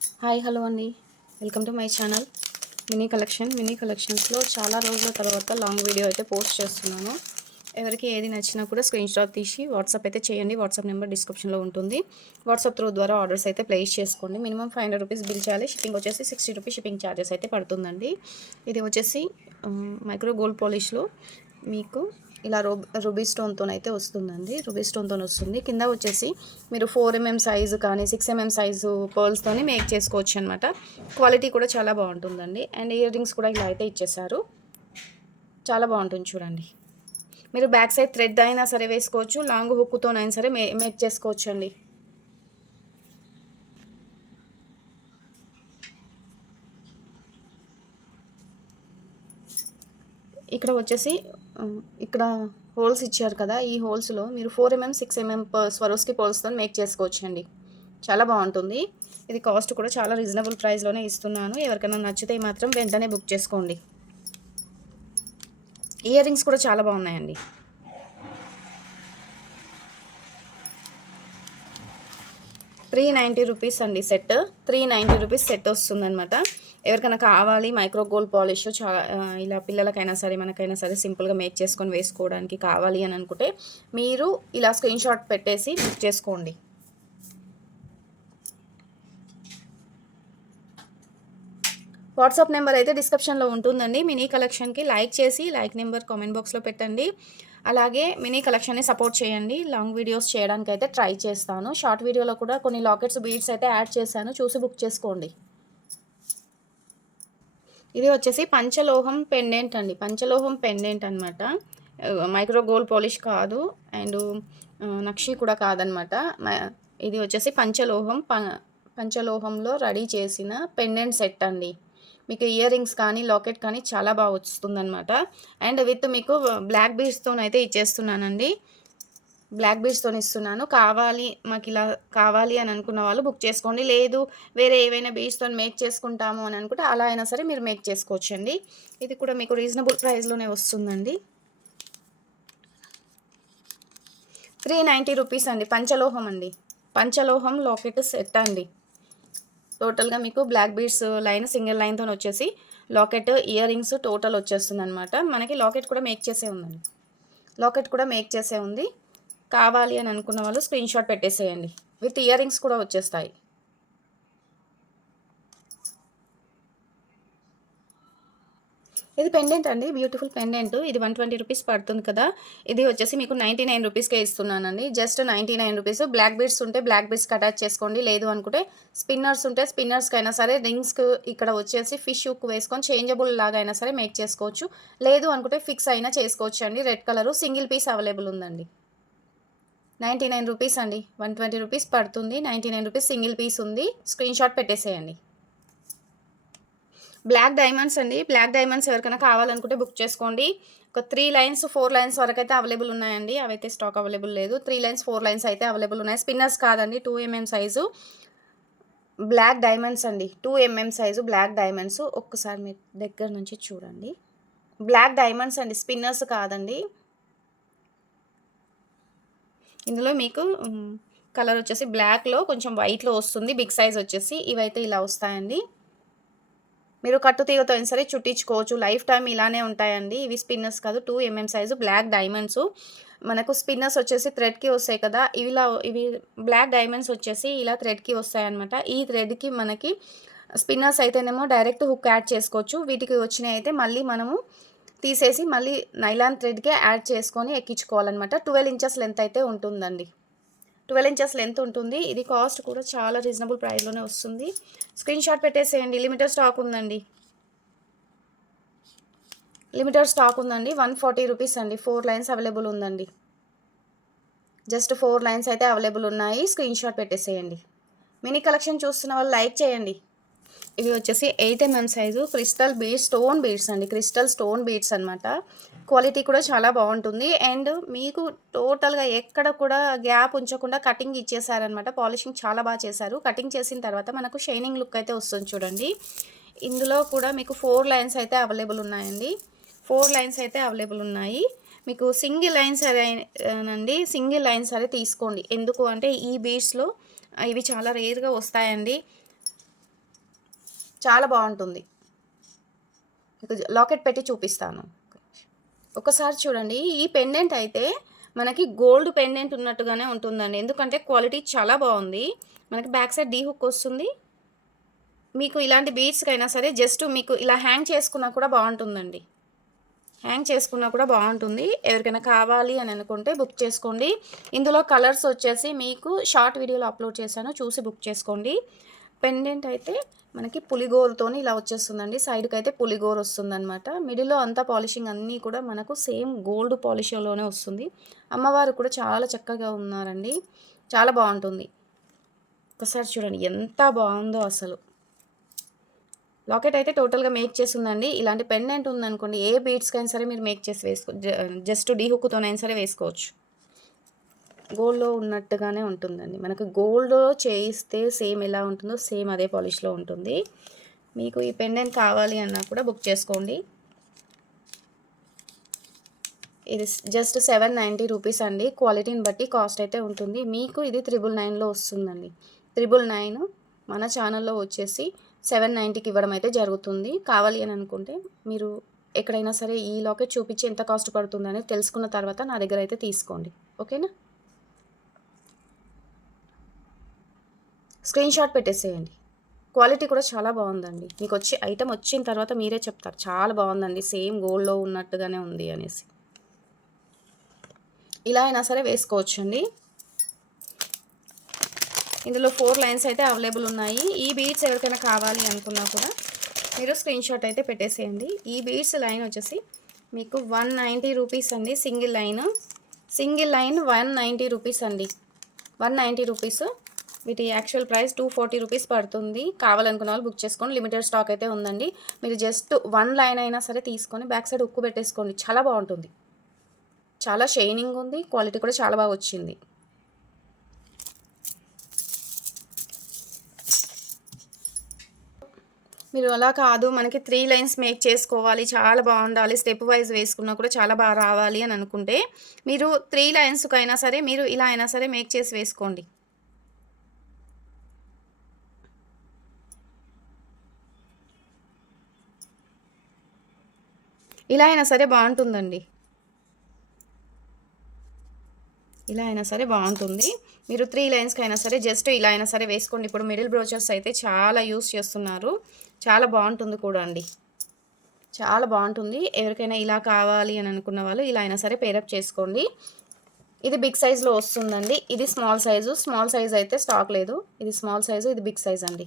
Hi hello అండి, welcome to my channel mini కలెక్షన్స్లో చాలా రోజుల తర్వాత లాంగ్ వీడియో అయితే పోస్ట్ చేస్తున్నాను. ఎవరికి ఏది నచ్చినా కూడా స్క్రీన్ షాట్ తీసి వాట్సాప్ అయితే చేయండి. వాట్సాప్ నెంబర్ డిస్క్రిప్షన్లో ఉంటుంది. వాట్సాప్ త్రూ ద్వారా ఆర్డర్స్ అయితే ప్లేస్ చేసుకోండి. మినిమం 500 రూపీస్ బిల్ చేయాలి. షిప్పింగ్ వచ్చేసి 60 రూపీస్ షిప్పింగ్ ఛార్జెస్ అయితే పడుతుందండి. ఇది వచ్చేసి మైక్రో గోల్డ్ పాలిష్లో మీకు ఇలా రూబీ స్టోన్తో అయితే వస్తుందండి. రూబీ స్టోన్తో వస్తుంది. కింద వచ్చేసి మీరు 4mm సైజు కానీ 6mm సైజు పర్ల్స్తోని మేక్ చేసుకోవచ్చు అనమాట. క్వాలిటీ కూడా చాలా బాగుంటుందండి. అండ్ ఇయర్ రింగ్స్ కూడా ఇలా అయితే ఇచ్చేసారు. చాలా బాగుంటుంది చూడండి. మీరు బ్యాక్ సైడ్ థ్రెడ్ అయినా సరే వేసుకోవచ్చు, లాంగ్ హుక్తోనైనా సరే మేక్ చేసుకోవచ్చు అండి. ఇక్కడ వచ్చేసి ఇక్కడ హోల్స్ ఇచ్చారు కదా, ఈ హోల్స్లో మీరు 4mm 6mm స్వరోస్కి పర్ల్స్తో మేక్ చేసుకోవచ్చు అండి. చాలా బాగుంటుంది. ఇది కాస్ట్ కూడా చాలా రీజనబుల్ ప్రైస్లోనే ఇస్తున్నాను. ఎవరికైనా నచ్చితే మాత్రం వెంటనే బుక్ చేసుకోండి. ఇయర్ రింగ్స్ కూడా చాలా బాగున్నాయండి. ₹390 అండి సెట్. ₹390 సెట్ వస్తుందన్నమాట. ఎవరికైనా కావాలి మైక్రో గోల్డ్ పాలిష్ ఇలా పిల్లలకైనా సరే మనకైనా సరే సింపుల్గా మేక్ చేసుకొని వేసుకోవడానికి కావాలి అని అనుకుంటే మీరు ఇలా స్క్రీన్ షాట్ పెట్టేసి బుక్ చేసుకోండి. వాట్సాప్ నెంబర్ అయితే డిస్క్రిప్షన్లో ఉంటుందండి. మినీ కలెక్షన్కి లైక్ చేసి లైక్ నెంబర్ కామెంట్ బాక్స్లో పెట్టండి. అలాగే మినీ కలెక్షన్ని సపోర్ట్ చేయండి. లాంగ్ వీడియోస్ చేయడానికి అయితే ట్రై చేస్తాను. షార్ట్ వీడియోలో కూడా కొన్ని లాకెట్స్ బీడ్స్ అయితే యాడ్ చేశాను, చూసి బుక్ చేసుకోండి. ఇది వచ్చేసి పంచలోహం పెండెంట్ అండి. పంచలోహం పెండెంట్ అనమాట. మైక్రో గోల్డ్ పాలిష్ కాదు అండ్ నక్షి కూడా కాదనమాట. ఇది వచ్చేసి పంచలోహంలో రెడీ చేసిన పెండెంట్ సెట్ అండి. మీకు ఇయర్ రింగ్స్ కానీ లాకెట్ కానీ చాలా బాగా వస్తుందన్నమాట. అండ్ విత్ మీకు బ్లాక్ బీడ్స్తో అయితే ఇచ్చేస్తున్నానండి. బ్లాక్ బీడ్స్తో ఇస్తున్నాను. మాకు ఇలా కావాలి అని అనుకున్న వాళ్ళు బుక్ చేసుకోండి. లేదు వేరే ఏవైనా బీడ్స్తో మేక్ చేసుకుంటాము అని అనుకుంటే అలా అయినా సరే మీరు మేక్ చేసుకోవచ్చండి. ఇది కూడా మీకు రీజనబుల్ ప్రైస్లోనే వస్తుందండి. ₹390 అండి. పంచలోహం అండి. పంచలోహం లాకెట్ సెట్ అండి. టోటల్గా మీకు బ్లాక్ బీడ్స్ లైన్ సింగిల్ లైన్తో వచ్చేసి లాకెట్ ఇయర్ రింగ్స్ టోటల్ వచ్చేస్తుంది అనమాట. మనకి లాకెట్ కూడా మేక్ చేసే ఉందండి. లాకెట్ కూడా మేక్ చేసే ఉంది. కావాలి అని అనుకున్న వాళ్ళు స్క్రీన్ షాట్ పెట్టేసేయండి. విత్ ఇయర్ రింగ్స్ కూడా వచ్చేస్తాయి. ఇది పెండెంట్ అండి, బ్యూటిఫుల్ పెండెంట్. ఇది ₹120 పడుతుంది కదా. ఇది వచ్చేసి మీకు ₹99కే ఇస్తున్నానండి. జస్ట్ ₹99. బ్లాక్ బీడ్స్ ఉంటే బ్లాక్ బీడ్స్కి అటాచ్ చేసుకోండి. లేదు అనుకుంటే స్పిన్నర్స్ ఉంటే స్పిన్నర్స్కైనా సరే రింగ్స్కి ఇక్కడ వచ్చేసి ఫిష్ హుక్ వేసుకొని చేంజబుల్ లాగా అయినా సరే మేక్ చేసుకోవచ్చు. లేదు అనుకుంటే ఫిక్స్ అయినా చేసుకోవచ్చు అండి. Red colour single piece available ఉందండి. ₹99 అండి. ₹120 పడుతుంది. ₹99 సింగిల్ పీస్ ఉంది. స్క్రీన్ షాట్ పెట్టేసేయండి. బ్లాక్ డైమండ్స్ అండి. బ్లాక్ డైమండ్స్ ఎవరికైనా కావాలనుకుంటే బుక్ చేసుకోండి. ఒక 3 లైన్స్ 4 లైన్స్ వరకు అయితే అవైలబుల్ ఉన్నాయండి. అవైతే స్టాక్ అవైలబుల్ లేదు. 3 లైన్స్ 4 లైన్స్ అయితే అవైలబుల్ ఉన్నాయి. స్పిన్నర్స్ కాదండి, 2mm సైజు బ్లాక్ డైమండ్స్ అండి. 2mm size black diamonds. ఒక్కసారి మీరు దగ్గర నుంచి చూడండి. బ్లాక్ డైమండ్స్ అండి, స్పిన్నర్స్ కాదండి. ఇందులో మీకు కలర్ వచ్చేసి బ్లాక్లో కొంచెం వైట్లో వస్తుంది. బిగ్ సైజ్ వచ్చేసి ఇవైతే ఇలా వస్తాయండి. మీరు కట్టు తీగతో అయినా సరే చుట్టించుకోవచ్చు. లైఫ్ టైం ఇలానే ఉంటాయండి. ఇవి స్పిన్నర్స్ కాదు, 2mm సైజు బ్లాక్ డైమండ్స్. మనకు స్పిన్నర్స్ వచ్చేసి థ్రెడ్కి వస్తాయి కదా, ఇవి బ్లాక్ డైమండ్స్ వచ్చేసి ఇలా థ్రెడ్కి వస్తాయన్నమాట. ఈ థ్రెడ్కి మనకి స్పిన్నర్స్ అయితేనేమో డైరెక్ట్ హుక్ యాడ్ చేసుకోవచ్చు. వీటికి వచ్చినాయి అయితే మళ్ళీ మనము తీసేసి మళ్ళీ నైలాన్ థ్రెడ్కే యాడ్ చేసుకొని ఎక్కించుకోవాలన్నమాట. 12 ఇంచెస్ లెంత్ అయితే ఉంటుందండి. 12 ఇంచెస్ లెంత్ ఉంటుంది. ఇది కాస్ట్ కూడా చాలా రీజనబుల్ ప్రైస్లోనే వస్తుంది. స్క్రీన్ షాట్ పెట్టేసేయండి. లిమిటెడ్ స్టాక్ ఉందండి. ₹140 అండి. 4 లైన్స్ అవైలబుల్ ఉందండి. జస్ట్ 4 లైన్స్ అయితే అవైలబుల్ ఉన్నాయి. స్క్రీన్ షాట్ పెట్టేసేయండి. మినీ కలెక్షన్ చూస్తున్న వాళ్ళు లైక్ చేయండి. ఇవి వచ్చేసి 8mm size crystal beads, stone beads అండి. క్రిస్టల్ స్టోన్ బీడ్స్ అనమాట. క్వాలిటీ కూడా చాలా బాగుంటుంది. అండ్ మీకు టోటల్గా ఎక్కడ కూడా గ్యాప్ ఉంచకుండా కటింగ్ ఇచ్చేసారనమాట. పాలిషింగ్ చాలా బాగా చేశారు. కటింగ్ చేసిన తర్వాత మనకు షైనింగ్ లుక్ అయితే వస్తుంది చూడండి. ఇందులో కూడా మీకు 4 లైన్స్ అయితే అవైలబుల్ ఉన్నాయండి. 4 లైన్స్ అయితే అవైలబుల్ ఉన్నాయి. మీకు సింగిల్ లైన్ సరేనండి, సింగిల్ లైన్ సరే తీసుకోండి. ఎందుకు అంటే ఈ బీడ్స్లో ఇవి చాలా రేర్గా వస్తాయండి. చాలా బాగుంటుంది. మీకు లాకెట్ పెట్టి చూపిస్తాను. ఒకసారి చూడండి. ఈ పెండెంట్ అయితే మనకి గోల్డ్ పెండెంట్ ఉన్నట్టుగానే ఉంటుందండి. ఎందుకంటే క్వాలిటీ చాలా బాగుంది. మనకి బ్యాక్ సైడ్ డీ హుక్ వస్తుంది. మీకు ఇలాంటి బీడ్స్కైనా సరే జస్ట్ మీకు ఇలా హ్యాంగ్ చేసుకున్నా కూడా బాగుంటుందండి. హ్యాంగ్ చేసుకున్నా కూడా బాగుంటుంది. ఎవరికైనా కావాలి అని అనుకుంటే బుక్ చేసుకోండి. ఇందులో కలర్స్ వచ్చేసి మీకు షార్ట్ వీడియోలో అప్లోడ్ చేశాను, చూసి బుక్ చేసుకోండి. పెండెంట్ అయితే మనకి పులిగోరుతోని ఇలా వచ్చేస్తుందండి. సైడ్కి అయితే పులిగోరు వస్తుందన్నమాట. మిడిల్లో అంతా పాలిషింగ్ అన్నీ కూడా మనకు సేమ్ గోల్డ్ పాలిషింగ్లోనే వస్తుంది. అమ్మవారు కూడా చాలా చక్కగా ఉన్నారండి. చాలా బాగుంటుంది. ఒకసారి చూడండి ఎంత బాగుందో అసలు. లాకెట్ అయితే టోటల్గా మేక్ చేస్తుందండి. ఇలాంటి పెండెంట్ ఉందనుకోండి, ఏ బీడ్స్కైనా సరే మీరు మేక్ చేసి జస్ట్ డీ హుక్తోనైనా సరే వేసుకోవచ్చు. గోల్డ్లో ఉన్నట్టుగానే ఉంటుందండి. మనకు గోల్డ్లో చేయిస్తే సేమ్ ఎలా ఉంటుందో సేమ్ అదే పాలిష్లో ఉంటుంది. మీకు ఈ పెండెంట్ కావాలి అన్నా కూడా బుక్ చేసుకోండి. ఇది జస్ట్ 790 రూపీస్ అండి. క్వాలిటీని బట్టి కాస్ట్ అయితే ఉంటుంది. మీకు ఇది 999లో వస్తుందండి. 999 మన ఛానల్లో వచ్చేసి 790కి ఇవ్వడం అయితే జరుగుతుంది. కావాలి అని అనుకుంటే మీరు ఎక్కడైనా సరే ఈ లాకెట్ చూపించి ఎంత కాస్ట్ పడుతుందని తెలుసుకున్న తర్వాత నా దగ్గర అయితే తీసుకోండి. ఓకేనా? స్క్రీన్ షాట్ పెట్టేసేయండి. క్వాలిటీ కూడా చాలా బాగుందండి. మీకు ఐటమ్ వచ్చిన తర్వాత మీరే చెప్తారు చాలా బాగుందండి, సేమ్ గోల్డ్లో ఉన్నట్టుగానే ఉంది అనేసి. ఇలా అయినా సరే వేసుకోవచ్చండి. ఇందులో 4 లైన్స్ అయితే అవైలబుల్ ఉన్నాయి. ఈ బీడ్స్ ఎవరికైనా కావాలి అనుకున్నా కూడా మీరు స్క్రీన్ షాట్ అయితే పెట్టేసేయండి. ఈ బీడ్స్ లైన్ వచ్చేసి మీకు 190 రూపీస్ అండి. సింగిల్ లైన్ 190 రూపీస్ అండి. 190 రూపీస్. వీటి యాక్చువల్ ప్రైస్ 240 రూపీస్ పడుతుంది. కావాలనుకున్న వాళ్ళు బుక్ చేసుకోండి. లిమిటెడ్ స్టాక్ అయితే ఉందండి. మీరు జస్ట్ 1 లైన్ అయినా సరే తీసుకొని బ్యాక్ సైడ్ ఉక్కు పెట్టేసుకోండి. చాలా బాగుంటుంది. చాలా షైనింగ్ ఉంది. క్వాలిటీ కూడా చాలా బాగా వచ్చింది. మీరు అలా కాదు, మనకి 3 లైన్స్ మేక్ చేసుకోవాలి, చాలా బాగుండాలి, స్టెప్ వైజ్ వేసుకున్నా కూడా చాలా బాగా రావాలి అని అనుకుంటే మీరు 3 లైన్స్కైనా సరే మీరు ఇలా అయినా సరే మేక్ చేసి వేసుకోండి. ఇలా అయినా సరే బాగుంటుందండి. ఇలా అయినా సరే బాగుంటుంది. మీరు 3 లైన్స్కి అయినా సరే జస్ట్ ఇలా అయినా సరే వేసుకోండి. ఇప్పుడు మిడిల్ బ్రోచర్స్ అయితే చాలా యూస్ చేస్తున్నారు. చాలా బాగుంటుంది కూడా అండి. చాలా బాగుంటుంది. ఎవరికైనా ఇలా కావాలి అని అనుకున్న వాళ్ళు ఇలా అయినా సరే పేరప్ చేసుకోండి. ఇది బిగ్ సైజ్లో వస్తుందండి. ఇది స్మాల్ సైజు. స్మాల్ సైజ్ అయితే స్టాక్ లేదు. ఇది స్మాల్ సైజు, ఇది బిగ్ సైజ్ అండి.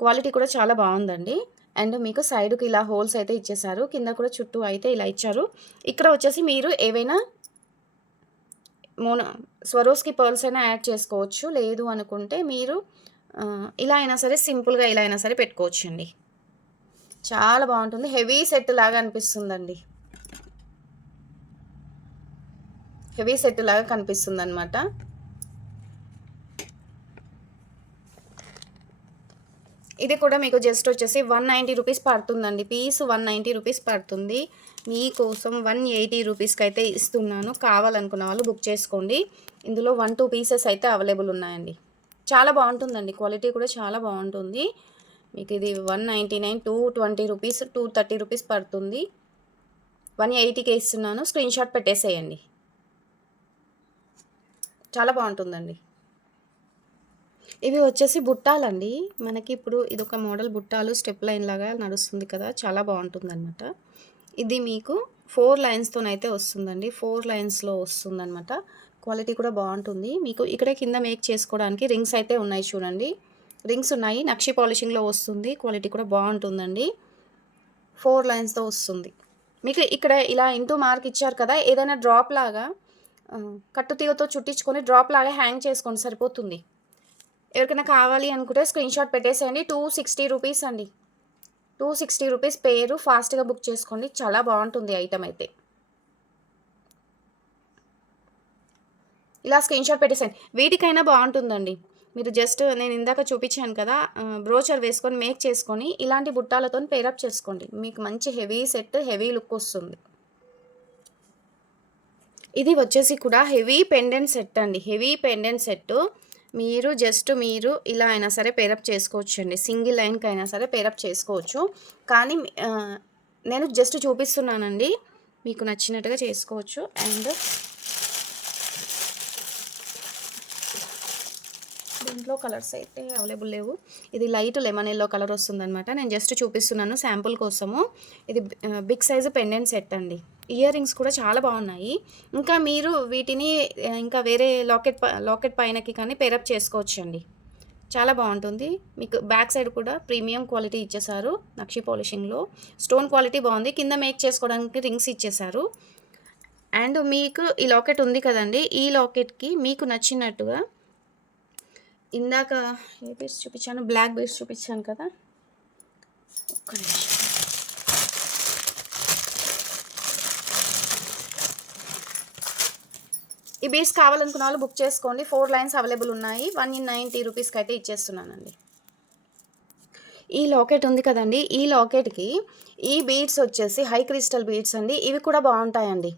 క్వాలిటీ కూడా చాలా బాగుందండి. అండ్ మీకు సైడ్కి ఇలా హోల్స్ అయితే ఇచ్చేసారు. కింద కూడా చుట్టూ అయితే ఇలా ఇచ్చారు. ఇక్కడ వచ్చేసి మీరు ఏవైనా స్వరోస్కి పర్ల్స్ అయినా యాడ్ చేసుకోవచ్చు. లేదు అనుకుంటే మీరు ఇలా అయినా సరే సింపుల్గా ఇలా అయినా సరే పెట్టుకోవచ్చండి. చాలా బాగుంటుంది. హెవీ సెట్ లాగా అనిపిస్తుందండి. హెవీ సెట్ లాగా కనిపిస్తుంది అనమాట. ఇది కూడా మీకు జస్ట్ వచ్చేసి 190 రూపీస్ పడుతుందండి. పీస్ 190 రూపీస్ పడుతుంది. మీకోసం 180 రూపీస్కి అయితే ఇస్తున్నాను. కావాలనుకున్న వాళ్ళు బుక్ చేసుకోండి. ఇందులో 1-2 పీసెస్ అయితే అవైలబుల్ ఉన్నాయండి. చాలా బాగుంటుందండి. క్వాలిటీ కూడా చాలా బాగుంటుంది. మీకు ఇది 199, 220 రూపీస్, 230 రూపీస్ పడుతుంది. 180కే ఇస్తున్నాను. స్క్రీన్ షాట్ పెట్టేసేయండి. చాలా బాగుంటుందండి. ఇవి వచ్చేసి బుట్టాలండి. మనకి ఇప్పుడు ఇదొక మోడల్ బుట్టాలు స్టెప్ లైన్ లాగా నడుస్తుంది కదా, చాలా బాగుంటుందన్నమాట. ఇది మీకు 4 లైన్స్తోనైతే వస్తుందండి. 4 లైన్స్లో వస్తుందన్నమాట. క్వాలిటీ కూడా బాగుంటుంది. మీకు ఇక్కడే కింద మేక్ చేసుకోవడానికి రింగ్స్ అయితే ఉన్నాయి చూడండి. రింగ్స్ ఉన్నాయి. నక్షి పాలిషింగ్లో వస్తుంది. క్వాలిటీ కూడా బాగుంటుందండి. 4 లైన్స్తో వస్తుంది. మీకు ఇక్కడ ఇలా ఇంటూ మార్క్ ఇచ్చారు కదా, ఏదైనా డ్రాప్ లాగా కట్టుతీగతో చుట్టించుకొని డ్రాప్ లాగా హ్యాంగ్ చేసుకోండి, సరిపోతుంది. ఎవరికైనా కావాలి అనుకుంటే స్క్రీన్ షాట్ పెట్టేసేయండి. 260 రూపీస్ అండి. 260 రూపీస్ పేరు. ఫాస్ట్గా బుక్ చేసుకోండి. చాలా బాగుంటుంది ఐటమ్ అయితే. ఇలా స్క్రీన్ షాట్ పెట్టేసేయండి. వీటికైనా బాగుంటుందండి. మీరు జస్ట్ నేను ఇందాక చూపించాను కదా, బ్రోచర్ వేసుకొని మేక్ చేసుకొని ఇలాంటి బుట్టాలతో పేరప్ చేసుకోండి. మీకు మంచి హెవీ సెట్, హెవీ లుక్ వస్తుంది. ఇది వచ్చేసి కూడా హెవీ పెండెంట్ సెట్ అండి. హెవీ పెండెంట్ సెట్ మీరు ఇలా అయినా సరే పేరప్ చేసుకోవచ్చు అండి. సింగిల్ లైన్కి అయినా సరే పేరప్ చేసుకోవచ్చు. కానీ నేను జస్ట్ చూపిస్తున్నానండి, మీకు నచ్చినట్టుగా చేసుకోవచ్చు. అండ్ దీంట్లో కలర్స్ అయితే అవైలబుల్ లేవు. ఇది లైట్ లెమన్ ఎల్లో కలర్ వస్తుందనమాట. నేను జస్ట్ చూపిస్తున్నాను శాంపుల్ కోసము. ఇది బిగ్ సైజు పెండెంట్ సెట్ అండి. ఇయర్ రింగ్స్ కూడా చాలా బాగున్నాయి. ఇంకా మీరు వీటిని ఇంకా వేరే లాకెట్ పైనకి కానీ పేరప్ చేసుకోవచ్చండి. చాలా బాగుంటుంది. మీకు బ్యాక్ సైడ్ కూడా ప్రీమియం క్వాలిటీ ఇచ్చేసారు. నక్షి పాలిషింగ్లో స్టోన్ క్వాలిటీ బాగుంది. కింద మేక్ చేసుకోవడానికి రింగ్స్ ఇచ్చేసారు. అండ్ మీకు ఈ లాకెట్ ఉంది కదండి, ఈ లాకెట్కి మీకు నచ్చినట్టుగా ఇందాక ఏ బీడ్స్ చూపించాను, బ్లాక్ బీడ్స్ చూపించాను కదా, ఒక్క నిమిషం. ఈ బీడ్స్ కావాలనుకున్న వాళ్ళు బుక్ చేసుకోండి. 4 లైన్స్ అవైలబుల్ ఉన్నాయి. 190 రూపీస్కి అయితే ఇచ్చేస్తున్నానండి. ఈ లాకెట్ ఉంది కదండి, ఈ లాకెట్కి ఈ బీడ్స్ వచ్చేసి హై క్రిస్టల్ బీడ్స్ అండి. ఇవి కూడా బాగుంటాయండి.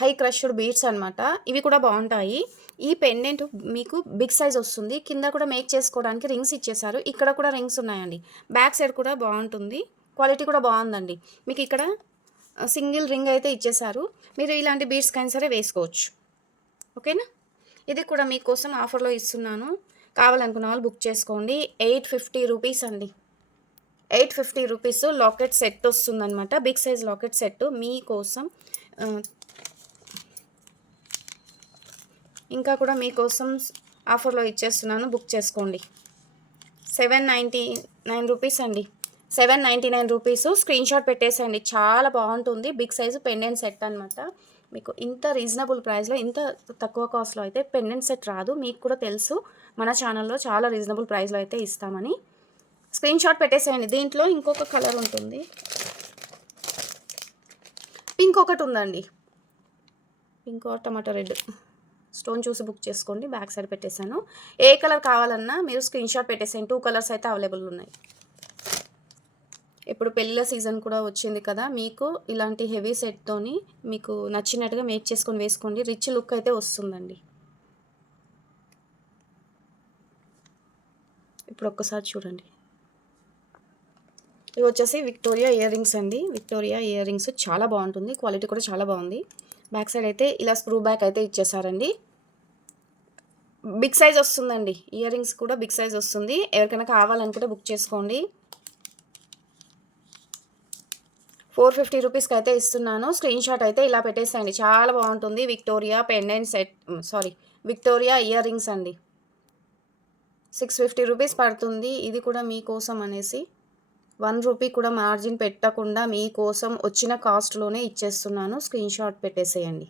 హై క్రష్డ్ బీడ్స్ అనమాట. ఇవి కూడా బాగుంటాయి. ఈ పెండెంట్ మీకు బిగ్ సైజ్ వస్తుంది. కింద కూడా మేక్ చేసుకోవడానికి రింగ్స్ ఇచ్చేసారు. ఇక్కడ కూడా రింగ్స్ ఉన్నాయండి. బ్యాక్ సైడ్ కూడా బాగుంటుంది. క్వాలిటీ కూడా బాగుందండి. మీకు ఇక్కడ సింగిల్ రింగ్ అయితే ఇచ్చేసారు. మీరు ఇలాంటి బీడ్స్కి అయినా సరే వేసుకోవచ్చు. ఓకేనా. ఇది కూడా మీకోసం ఆఫర్లో ఇస్తున్నాను. కావాలనుకున్న వాళ్ళు బుక్ చేసుకోండి. 850 రూపీస్ అండి. 850 రూపీస్ లాకెట్ సెట్ వస్తుందన్నమాట. బిగ్ సైజ్ లాకెట్ సెట్ మీకోసం. ఇంకా కూడా మీకోసం ఆఫర్లో ఇచ్చేస్తున్నాను, బుక్ చేసుకోండి. 799 రూపీస్ అండి. 799 రూపీస్. Screen shot పెట్టేసండి. చాలా బాగుంటుంది. బిగ్ సైజు పెండెంట్ సెట్ అనమాట. మీకు ఇంత రీజనబుల్ ప్రైస్లో, ఇంత తక్కువ కాస్ట్లో అయితే పెండెంట్ సెట్ రాదు. మీకు కూడా తెలుసు, మన ఛానల్లో చాలా రీజనబుల్ ప్రైస్లో అయితే ఇస్తామని. స్క్రీన్ షాట్ పెట్టేసేయండి. దీంట్లో ఇంకొక కలర్ ఉంటుంది, పింక్ ఒకటి ఉందండి. Pink are tomato red stone చూసి బుక్ చేసుకోండి. బ్యాక్ సైడ్ పెట్టేశాను. ఏ కలర్ కావాలన్నా మీరు స్క్రీన్ షాట్ పెట్టేసాను. 2 కలర్స్ అయితే అవైలబుల్ ఉన్నాయి. ఇప్పుడు పెళ్ళిళ్ళ సీజన్ కూడా వచ్చింది కదా, మీకు ఇలాంటి హెవీ సెట్తోని మీకు నచ్చినట్టుగా మేక్ చేసుకొని వేసుకోండి. రిచ్ లుక్ అయితే వస్తుందండి. ఇప్పుడు ఒక్కసారి చూడండి. ఇవి వచ్చేసి విక్టోరియా ఇయర్ రింగ్స్ అండి. విక్టోరియా ఇయర్ రింగ్స్ చాలా బాగుంటుంది. క్వాలిటీ కూడా చాలా బాగుంది. బ్యాక్ సైడ్ అయితే ఇలా స్క్రూ బ్యాక్ అయితే ఇచ్చేసారండి. బిగ్ సైజ్ వస్తుందండి. ఇయర్ రింగ్స్ కూడా బిగ్ సైజ్ వస్తుంది. ఎవరికైనా కావాలనుకుంటే బుక్ చేసుకోండి. 450 రూపీస్కి అయితే ఇస్తున్నాను. స్క్రీన్ షాట్ అయితే ఇలా పెట్టేసేయండి. చాలా బాగుంటుంది. Victoria pendant set, Victoria ear rings అండి. 650 రూపీస్ పడుతుంది. ఇది కూడా మీకోసం అనేసి 1 రూపీ కూడా మార్జిన్ పెట్టకుండా మీకోసం వచ్చిన కాస్ట్లోనే ఇచ్చేస్తున్నాను. స్క్రీన్ షాట్ పెట్టేసేయండి.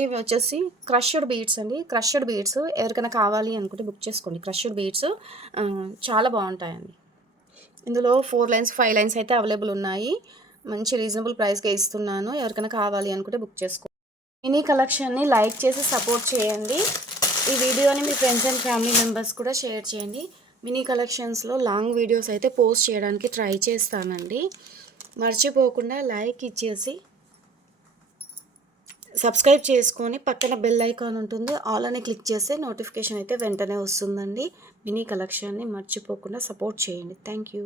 ఇవి వచ్చేసి క్రష్డ్ బీడ్స్ అండి. క్రష్డ్ బీడ్స్ ఎవరికైనా కావాలి అనుకుంటే బుక్ చేసుకోండి. క్రష్డ్ బీడ్స్ చాలా బాగుంటాయండి. ఇందులో 4 లైన్స్ 5 లైన్స్ అయితే అవైలబుల్ ఉన్నాయి. మంచి రీజనబుల్ ప్రైస్కే ఇస్తున్నాను. ఎవరికైనా కావాలి అనుకుంటే బుక్ చేసుకోండి. మినీ కలెక్షన్ని లైక్ చేసి సపోర్ట్ చేయండి. ఈ వీడియోని మీ ఫ్రెండ్స్ అండ్ ఫ్యామిలీ మెంబర్స్ కూడా షేర్ చేయండి. మినీ కలెక్షన్స్లో లాంగ్ వీడియోస్ అయితే పోస్ట్ చేయడానికి ట్రై చేస్తానండి. మర్చిపోకుండా లైక్ ఇచ్చేసి సబ్స్క్రైబ్ చేసుకొని పక్కన బెల్ ఐకాన్ ఉంటుంది, ఆల్ అని క్లిక్ చేస్తే నోటిఫికేషన్ అయితే వెంటనే వస్తుందండి. మినీ కలెక్షన్ని మర్చిపోకుండా సపోర్ట్ చేయండి. Thank you.